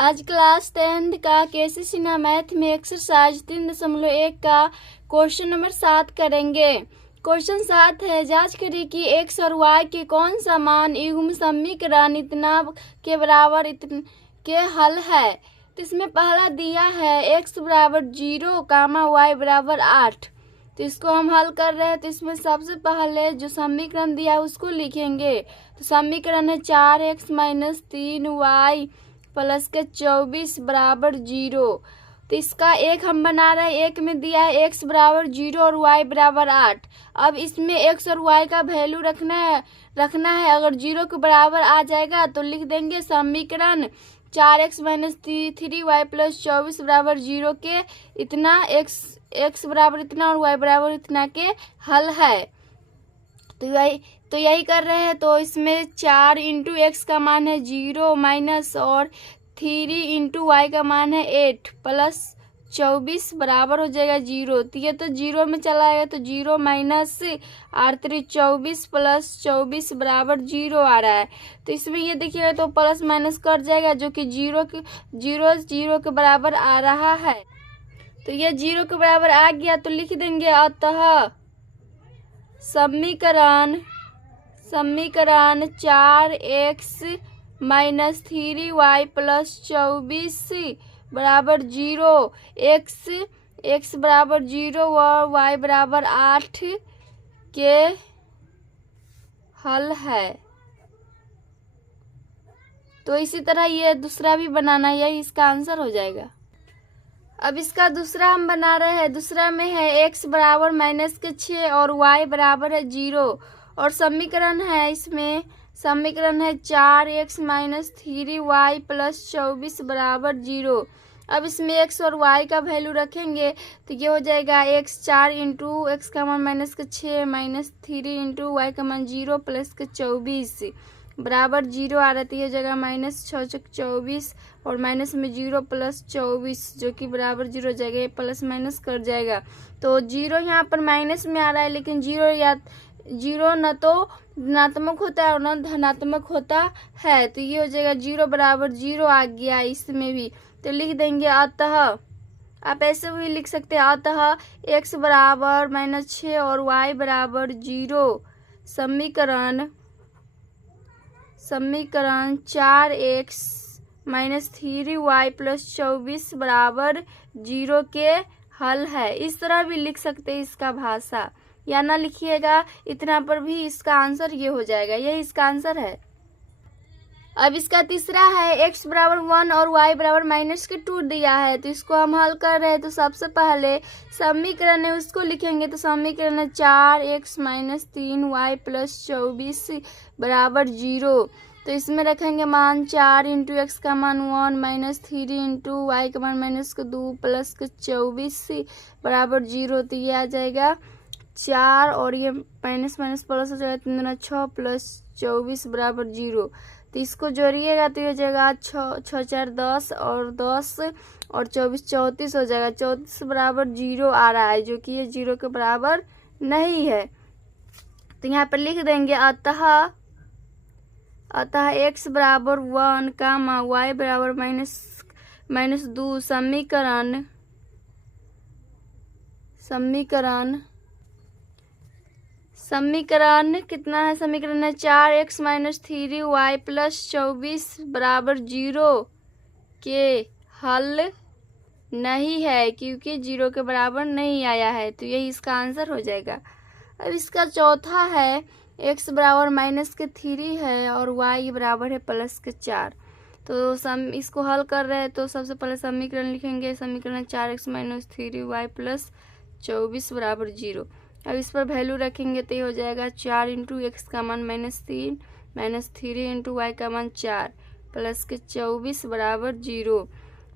आज class 10th का केसी Sinha math में एक्सरसाइज 3.1 का क्वेश्चन नंबर 7 करेंगे। क्वेश्चन 7 है, जांच करें कि x और y के कौन सा मान युग्म समीकरण इतना के बराबर के हल है। तो इसमें पहला दिया है x बराबर 0, y बराबर 8। तो इसको हम हल कर रहे हैं। तो इसमें सबसे पहले जो समीकरण दिया है उसको लिखेंगे। तो समीकरण है 4x - 3y प्लस के 24 बराबर 0। तो इसका एक हम बना रहे हैं। एक में दिया है x बराबर 0 और y बराबर 8। अब इसमें x और y का वैल्यू रखना है। अगर 0 के बराबर आ जाएगा तो लिख देंगे समीकरण 4x - 3y प्लस 24 बराबर 0 के इतना x बराबर इतना और y बराबर इतना के हल है। तो यही कर रहे हैं। तो इसमें 4 इंटू एक्स का मान है 0 माइनस और 3 इंटू वाई का मान है 8 प्लस 24 बराबर हो जाएगा 0। तो ये तो 0 में चला आएगा। तो 0 माइनस 3 24 प्लस 24 बराबर 0 आ रहा है। तो इसमें ये देखिएगा तो प्लस माइनस कट जाएगा जो कि 0 के बराबर आ रहा है। तो ये 0 के बराबर आ गया तो लिख देंगे अतः समीकरण 4x - 3y प्लस 24 बराबर 0 x बराबर 0 और y बराबर 8 के हल है। तो इसी तरह ये दूसरा भी बनाना, यही इसका आंसर हो जाएगा। अब इसका दूसरा हम बना रहे हैं। दूसरा में है x बराबर -6 और y बराबर है 0 और समीकरण है 4x - 3y प्लस 24 बराबर 0। अब इसमें x और y का वैल्यू रखेंगे तो ये हो जाएगा x 4 इंटू एक्स का मान -6 माइनस 3 इंटू वाई का मान 0 प्लस के 24 बराबर 0 आ रहा है। तो ये जगह -6 24 और माइनस में 0 प्लस 24 जो कि बराबर 0 हो जाएगा। ये प्लस माइनस कर जाएगा। तो 0 यहाँ पर माइनस में आ रहा है, लेकिन 0 न तो ऋणात्मक होता है और न धनात्मक होता है। तो ये हो जाएगा 0 बराबर 0 आ गया इसमें भी। तो लिख देंगे अतः, आप ऐसे भी लिख सकते हैं अतः x बराबर -6 और y बराबर 0 समीकरण 4x - 3y प्लस 24 बराबर 0 के हल है। इस तरह भी लिख सकते हैं इसका भाषा, या ना लिखिएगा इतना पर भी इसका आंसर ये हो जाएगा। यही इसका आंसर है। अब इसका तीसरा है x बराबर 1 और y बराबर -2 दिया है। तो इसको हम हल कर रहे हैं। तो सबसे पहले समीकरण है उसको लिखेंगे। तो समीकरण है 4x - 3y प्लस 24 बराबर 0। तो इसमें रखेंगे मान 4 इंटू एक्स का मान 1 माइनस 3 इंटू वाई का मान -2 प्लस के 24 बराबर 0। तो ये आ जाएगा 4 और ये माइनस प्लस हो जाएगा 3 दूना 6 प्लस 24 बराबर 0। तो इसको जोड़िएगा तो ये हो जाएगा 6 4 10 और 10 और 24 34 हो जाएगा। 34 बराबर 0 आ रहा है जो कि ये 0 के बराबर नहीं है। तो यहाँ पर लिख देंगे अतः x बराबर 1 y बराबर -2 समीकरण कितना है। समीकरण है 4x - 3y प्लस 24 बराबर 0 के हल नहीं है, क्योंकि 0 के बराबर नहीं आया है। तो यही इसका आंसर हो जाएगा। अब इसका चौथा है x बराबर -3 है और y बराबर है +4। तो इसको हल कर रहे हैं। तो सबसे पहले समीकरण लिखेंगे। समीकरण 4x - 3y प्लस 24 बराबर 0। अब इस पर वैल्यू रखेंगे तो ये हो जाएगा 4 इंटू एक्स का मान -3 माइनस 3 इंटू वाई का मान 4 प्लस के 24 बराबर 0।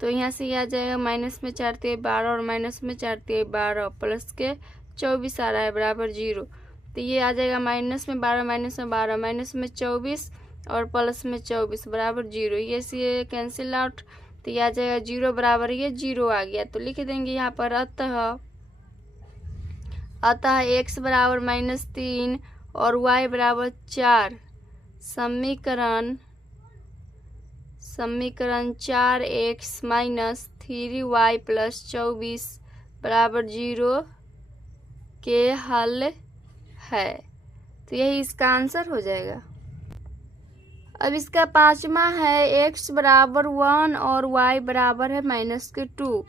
तो यहाँ से ये आ जाएगा माइनस में 4 × 12 और माइनस में 4 × 12 प्लस के 24 आ रहा है बराबर 0। तो ये आ जाएगा माइनस में 12 माइनस में 12 माइनस में 24 और प्लस में 24 बराबर 0। ये से कैंसिल आउट। तो ये आ जाएगा 0 बराबर ये 0 आ गया। तो लिख देंगे यहाँ पर अतः x बराबर -3 और y बराबर 4 समीकरण समीकरण 4x माइनस 3y प्लस 24 बराबर 0 के हल है। तो यही इसका आंसर हो जाएगा। अब इसका पांचवा है x बराबर 1 और y बराबर है -2।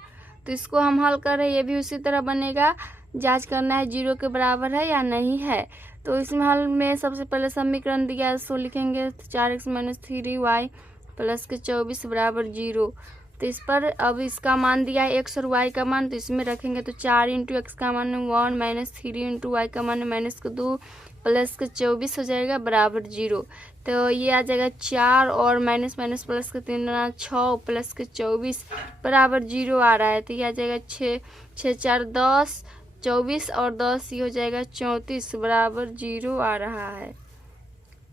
तो इसको हम हल कर रहे हैं, ये भी उसी तरह बनेगा। जांच करना है 0 के बराबर है या नहीं है। तो इसमें हल में सबसे पहले समीकरण दिया है, सो लिखेंगे 4x माइनस 3y प्लस के 24 बराबर 0। तो इस पर अब इसका मान दिया है x और y का मान, तो इसमें रखेंगे तो 4 इंटू एक्स का मान है 1 माइनस 3 इंटू वाई का मान है -2 प्लस के 24 हो जाएगा बराबर 0। तो ये आ जाएगा 4 और माइनस माइनस प्लस के 3 6 प्लस के 24 बराबर 0 आ रहा है। तो ये आ जाएगा 6 6 4 10 24 और 10 ये हो जाएगा 34 बराबर 0 आ रहा है।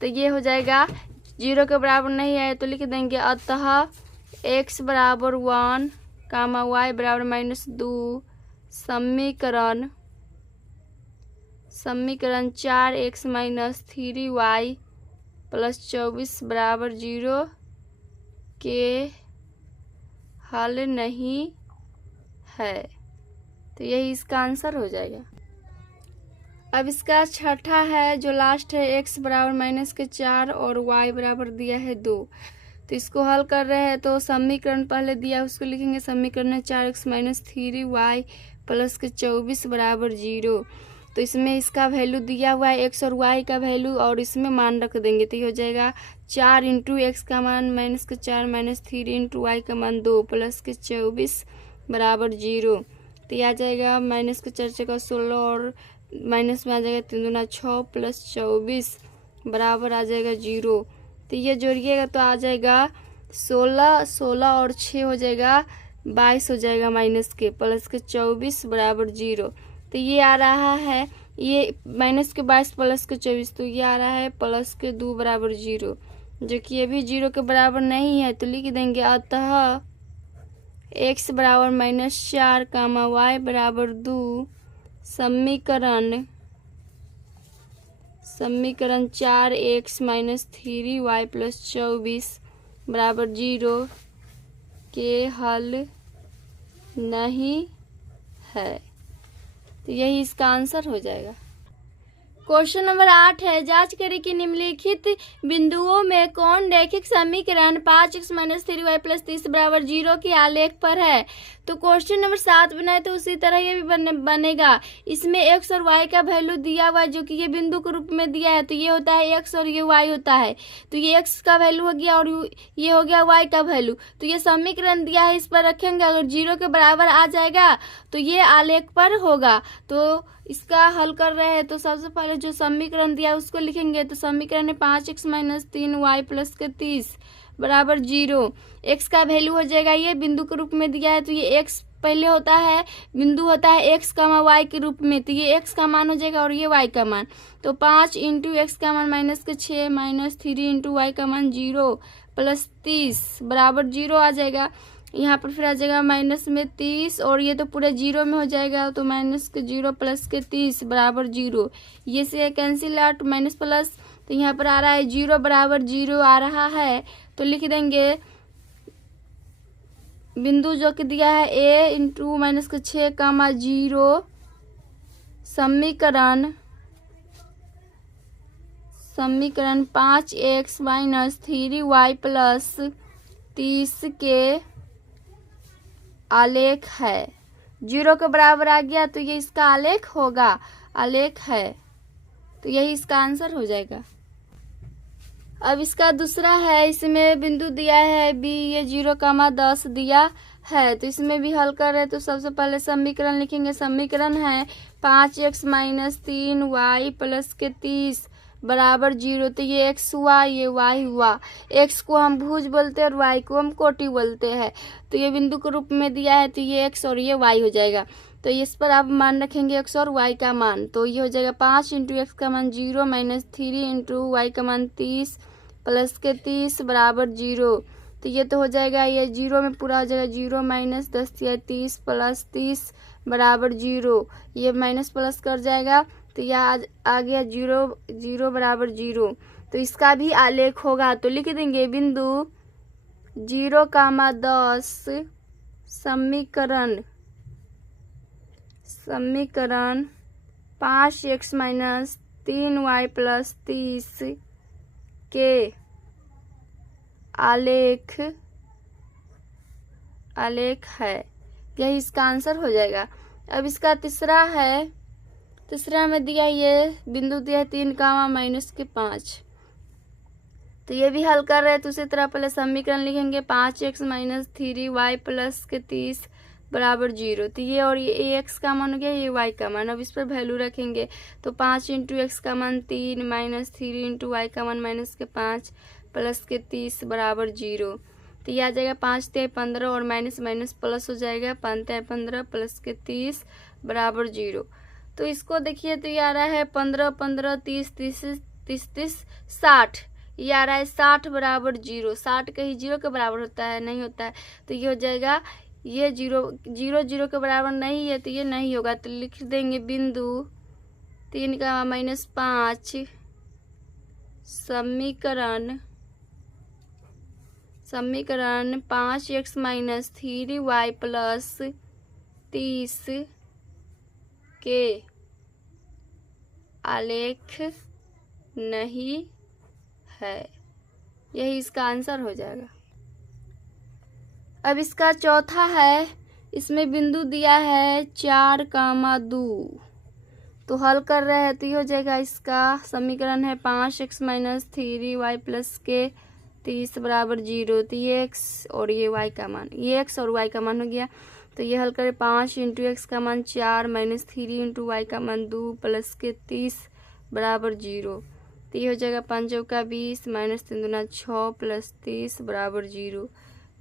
तो ये हो जाएगा 0 के बराबर नहीं है तो लिख देंगे अतः x बराबर 1 कामा y बराबर -2 समीकरण 4x माइनस 3y प्लस 24 बराबर 0 के हल नहीं है। तो यही इसका आंसर हो जाएगा। अब इसका छठा है जो लास्ट है, x बराबर -4 और y बराबर दिया है 2। तो इसको हल कर रहे हैं तो समीकरण पहले दिया उसको लिखेंगे, समीकरण है 4x माइनस 3y प्लस के 24 बराबर 0। तो इसमें इसका वैल्यू दिया हुआ है x और y का वैल्यू और इसमें मान रख देंगे। तो ये हो जाएगा 4 इंटू एक्स का मान -4 माइनस 3 इंटू वाई का मान 2 प्लस के 24 बराबर 0। तो ये आ जाएगा माइनस के 4 का 16 और माइनस में आ जाएगा 3 दूना 6 प्लस 24 बराबर आ जाएगा 0। तो ये जोड़िएगा तो आ जाएगा 16 और 6 हो जाएगा 22 हो जाएगा माइनस के प्लस के 24 बराबर 0। तो ये आ रहा है ये माइनस के 22 प्लस के 24, तो ये आ रहा है प्लस के 2 बराबर 0, जो कि ये भी 0 के बराबर नहीं है। तो लिख देंगे अतः x बराबर -4 कामा y बराबर 2 समीकरण 4x माइनस 3y प्लस 24 बराबर 0 के हल नहीं है। तो यही इसका आंसर हो जाएगा। क्वेश्चन नंबर 8 है, जांच करें कि निम्नलिखित बिंदुओं में कौन रैखिक समीकरण 5x माइनस 3y प्लस 30 बराबर 0 के आलेख पर है। तो क्वेश्चन नंबर 7 बनाए तो उसी तरह ये भी बनेगा। इसमें x और y का वैल्यू दिया हुआ है जो कि ये बिंदु के रूप में दिया है। तो ये होता है x और ये y होता है। तो ये x का वैल्यू हो गया और ये हो गया y का वैल्यू। तो ये समीकरण दिया है, इस पर रखेंगे। अगर 0 के बराबर आ जाएगा तो ये आलेख पर होगा। तो इसका हल कर रहे हैं तो सबसे पहले जो समीकरण दिया है उसको लिखेंगे। तो समीकरण है 5x माइनस 3y प्लस के 30 बराबर 0। x का वैल्यू हो जाएगा, ये बिंदु के रूप में दिया है तो ये x पहले होता है, बिंदु होता है x का y के रूप में। तो ये x का मान हो जाएगा और ये y का मान। तो 5 इंटू एक्स का मान माइनस के 6 माइनस 3 इंटू वाई का मान 0 प्लस 30 बराबर 0 आ जाएगा। यहाँ पर फिर आ जाएगा माइनस में 30 और ये तो पूरे 0 में हो जाएगा। तो माइनस के 0 प्लस के 30 बराबर 0। ये से कैंसिल आउट माइनस प्लस, तो यहाँ पर आ रहा है 0 बराबर 0 आ रहा है। तो लिख देंगे बिंदु जो कि दिया है a इंटू माइनस के 6 कामा 0 समीकरण 5x माइनस 3y प्लस 30 के आलेख है। 0 के बराबर आ गया तो ये इसका आलेख होगा, आलेख है। तो यही इसका आंसर हो जाएगा। अब इसका दूसरा है, इसमें बिंदु दिया है b, ये 0,10 दिया है। तो इसमें भी हल कर रहे हैं तो सबसे पहले समीकरण लिखेंगे। समीकरण है 5x माइनस 3y प्लस के 30 बराबर 0। तो ये x हुआ, ये y हुआ। x को हम भुज बोलते हैं और y को हम कोटि बोलते हैं। तो ये बिंदु के रूप में दिया है तो ये x और ये y हो जाएगा। तो इस पर आप मान रखेंगे x और y का मान। तो ये हो जाएगा 5 इंटू एक्स का मान 0 माइनस 3 इंटू वाई का मान 30 प्लस के 30 बराबर 0। तो ये तो हो जाएगा, ये 0 में पूरा हो जाएगा। 0 माइनस 10 या 30 प्लस 30 बराबर 0। ये माइनस प्लस कर जाएगा तो यह आ गया 0 बराबर 0। तो इसका भी आलेख होगा। तो लिख देंगे बिंदु 0,10 समीकरण 5x माइनस 3y प्लस 30 के आलेख है। यही इसका आंसर हो जाएगा। अब इसका तीसरा में दिया ये बिंदु दिया है 3,-5। तो ये भी हल कर रहे हैं। तो उसी तरह पहले समीकरण लिखेंगे 5x माइनस 3y प्लस के 30 बराबर 0। तो ये और ये x का मान हो गया, ये y का मान। अब इस पर वैल्यू रखेंगे तो 5 इंटू एक्स का मान 3 माइनस 3 इंटू वाई का मान माइनस के 5 प्लस के 30 बराबर 0। तो ये आ जाएगा 5 × 15 और माइनस माइनस प्लस हो जाएगा 5 × 15 प्लस के 30 बराबर 0। तो इसको देखिए तो ये आ रहा है 15 15 30 30 30 30 60। ये आ रहा है 60 बराबर 0। 60 कहीं 0 के बराबर होता है? नहीं होता है। तो ये हो जाएगा ये 0 के बराबर नहीं है, तो ये नहीं होगा। तो लिख देंगे बिंदु 3,-5 समीकरण 5x माइनस 3y प्लस 30 के आलेख नहीं है। यही इसका आंसर हो जाएगा। अब इसका चौथा है, इसमें बिंदु दिया है 4,2। तो हल कर रहे हैं तो ये हो जाएगा। इसका समीकरण है 5x माइनस 3y प्लस के 30 बराबर 0। तो ये x और ये y का मान, ये x और y का मान हो गया। तो ये हल करें 5 इंटू एक्स का मान 4 माइनस 3 इंटू वाई का मान 2 प्लस के 30 बराबर 0। तो ये हो जाएगा 5 चौका 20 माइनस 3 दूना 6 प्लस 30 बराबर 0।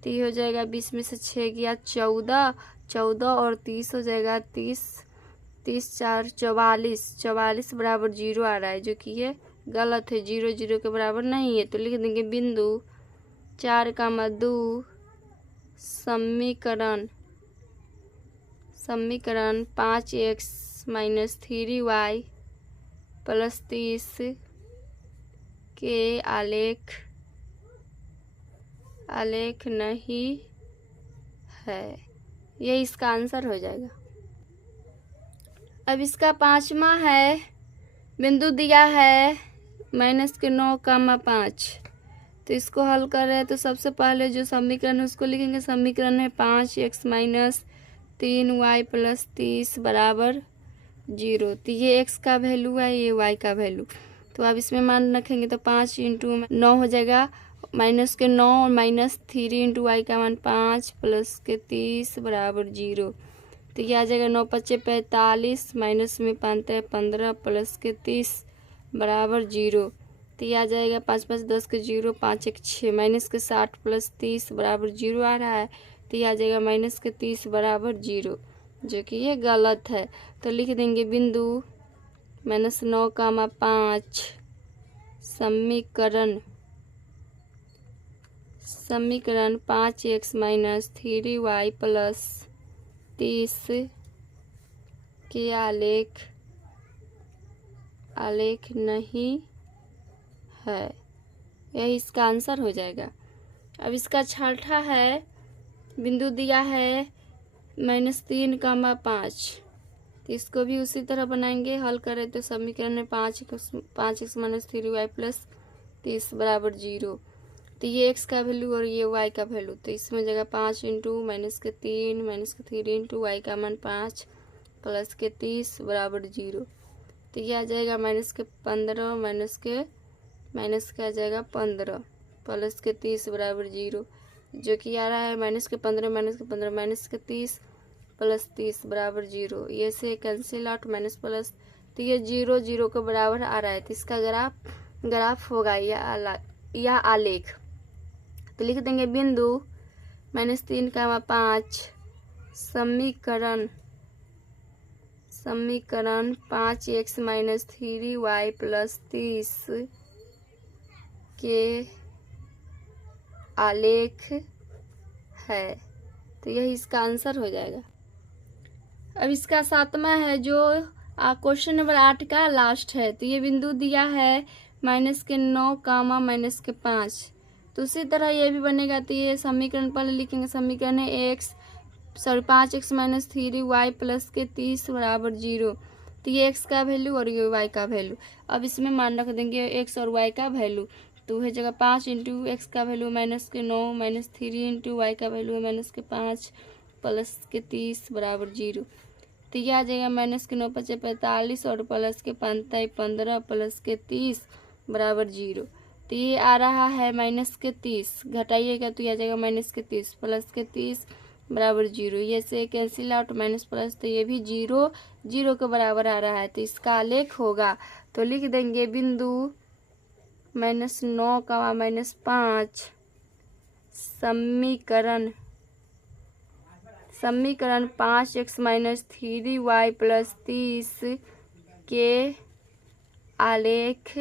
तो ये हो जाएगा 20 में से 6 गया 14, 14 और 30 हो जाएगा 30, 30 4 44 बराबर 0 आ रहा है, जो कि ये गलत है। 0 0 के बराबर नहीं है। तो लिख देंगे बिंदु 4,2 समीकरण 5x माइनस 3y प्लस 30 के आलेख नहीं है। ये इसका आंसर हो जाएगा। अब इसका पांचवा है, बिंदु दिया है -9,5। तो इसको हल कर रहे हैं। तो सबसे पहले जो समीकरण है उसको लिखेंगे। समीकरण है 5x माइनस 3y प्लस 30 बराबर 0। तो ये x का वैल्यू है, ये y का वैल्यू। तो अब इसमें मान रखेंगे तो 5 इंटू 9 हो जाएगा, माइनस के 9 और माइनस 3 इंटू वाई का मान 5 प्लस के 30 बराबर 0। तो ये आ जाएगा 9 × 5 = 45 माइनस में 5 × 15 प्लस के 30 बराबर 0। तो ये आ जाएगा 5 5 10 के 0, 5 1 6 माइनस के 60 प्लस 30 बराबर 0 आ रहा है। तो ये आ जाएगा माइनस के 30 बराबर 0, जो कि ये गलत है। तो लिख देंगे बिंदु -9,5 समीकरण 5x माइनस 3y प्लस 30 के आलेख नहीं है। यही इसका आंसर हो जाएगा। अब इसका छठा है, बिंदु दिया है -3,5। तो इसको भी उसी तरह बनाएंगे। हल करें तो समीकरण में 5x माइनस 3y प्लस 30 बराबर 0। तो ये x का वैल्यू और ये y का वैल्यू। तो इसमें जगह 5 इंटू माइनस के 3 इंटू वाई का मान 5 प्लस के 30 बराबर 0। तो ये आ जाएगा माइनस के 15 माइनस के आ जाएगा 15 प्लस के 30 बराबर 0, जो कि आ रहा है माइनस के 15 माइनस के 30 प्लस 30 बराबर 0। ये से कैंसिल आउट माइनस प्लस। तो ये 0 0 के बराबर आ रहा है। तो इसका ग्राफ होगा या आलेख। तो लिख देंगे बिंदु -3,5 समीकरण 5x माइनस 3y प्लस 30 के आलेख है। तो यही इसका आंसर हो जाएगा। अब इसका सातवां है, जो क्वेश्चन नंबर 8 का लास्ट है। तो ये बिंदु दिया है -9, -5। तो उसी तरह ये भी बनेगा। तो ये समीकरण पहले लिखेंगे, समीकरण है 5x माइनस 3y प्लस के 30 बराबर 0। तो ये x का वैल्यू और ये y का वैल्यू। अब इसमें मान रख देंगे x और y का वैल्यू। तो है जगह 5 इंटू एक्स का वैल्यू माइनस के 9 माइनस 3 इंटू वाई का वैल्यू है माइनस के 5 प्लस के 30 बराबर 0। तो ये आ जाएगा माइनस के 9 5 45 और प्लस के 15 प्लस के 30 बराबर 0। तो ये आ रहा है माइनस के 30, घटाइएगा तो ये आ जाएगा माइनस के 30 प्लस के 30 बराबर 0। ये से कैंसिल आउट माइनस प्लस, तो ये भी 0 0 के बराबर आ रहा है। तो इसका आलेख होगा, तो लिख देंगे बिंदु -9, -5 समीकरण 5x माइनस 3y प्लस 30 के आलेख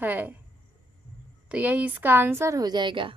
है। तो यही इसका आंसर हो जाएगा।